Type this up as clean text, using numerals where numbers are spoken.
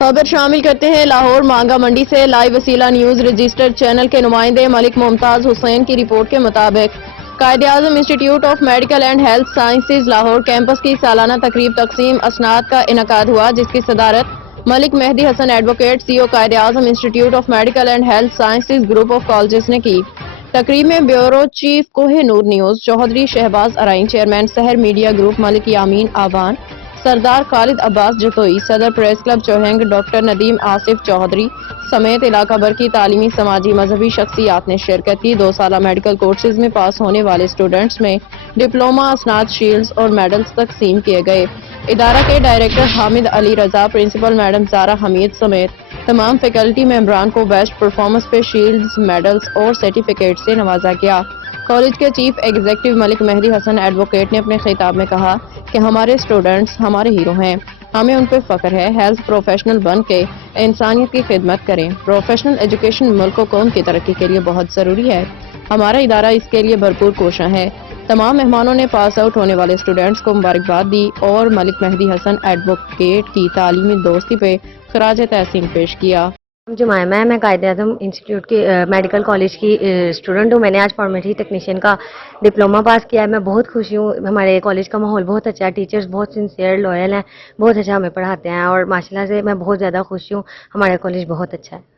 خبر شامل کرتے ہیں لاہور مانگا منڈی سے لائیو وسیلہ نیوز رجسٹرڈ چینل کے نمائندے ملک ممتاز حسین کی رپورٹ کے مطابق Quaid Azam institute of medical and health sciences Lahore campus کی سالانہ تقریب تقسیم اسناد کا انعقاد ہوا، جس کی صدارت ملک مہدی حسن advocate C O Quaid Azam institute of medical and health sciences group of colleges نے کی۔ تقریب میں bureau chief Koh Noor News Chaudhry Shahbaz Arain, chairman Sehar media group Malik Yamin Awan, Sardar Khalid Abbas Jatoi, صدر press club Chung doctor Nadeem Asif Chaudhry سمیت علاقہ بھر کی تعلیمی سماجی مذہبی شخصیات نے شرکت کی۔ 2 سالہ میڈیکل کورسز میں پاس ہونے والے اسٹوڈنٹس میں ڈپلومہ، اسناد، شیلڈز اور میڈلز تقسیم کیے گئے۔ ادارہ کے director Hamid Ali Raza, principal madam زارا حمید سمیت تمام فیکلٹی ممبران کو بیسٹ پرفارمنس پہ شیلڈز، میڈلز اور سرٹیفکیٹ سے نوازا گیا۔ کالج کے چیف ایگزیکٹو ملک مہدی حسن ایڈوکیٹ نے اپنے خطاب میں کہا کہ ہمارے اسٹوڈنٹس ہمارے ہیرو ہیں، ہمیں ان پہ فخر ہے۔ ہیلتھ پروفیشنل بن کے انسانیت کی خدمت کریں۔ پروفیشنل ایجوکیشن ملک و قوم کی ترقی کے لیے بہت ضروری ہے، ہمارا ادارہ اس کے لیے بھرپور کوشاں ہے۔ تمام مہمانوں نے پاس آؤٹ ہونے والے اسٹوڈنٹس کو مبارکباد دی اور ملک مہدی حسن ایڈوکیٹ کی تعلیمی دوستی پہ خراج تحسین پیش کیا۔ جمائمہ ہے، میں قائد اعظم انسٹیٹیوٹ کی میڈیکل کالج کی اسٹوڈنٹ ہوں۔ میں نے آج فارمیٹری ٹیکنیشین کا ڈپلومہ پاس کیا ہے۔ میں بہت خوشی ہوں، ہمارے کالج کا ماحول بہت اچھا ہے، ٹیچرز بہت سنسیئر لوئل ہیں، بہت اچھا ہمیں پڑھاتے ہیں اور ماشاءاللہ سے میں بہت زیادہ خوش ہوں، ہمارا کالج بہت اچھا ہے۔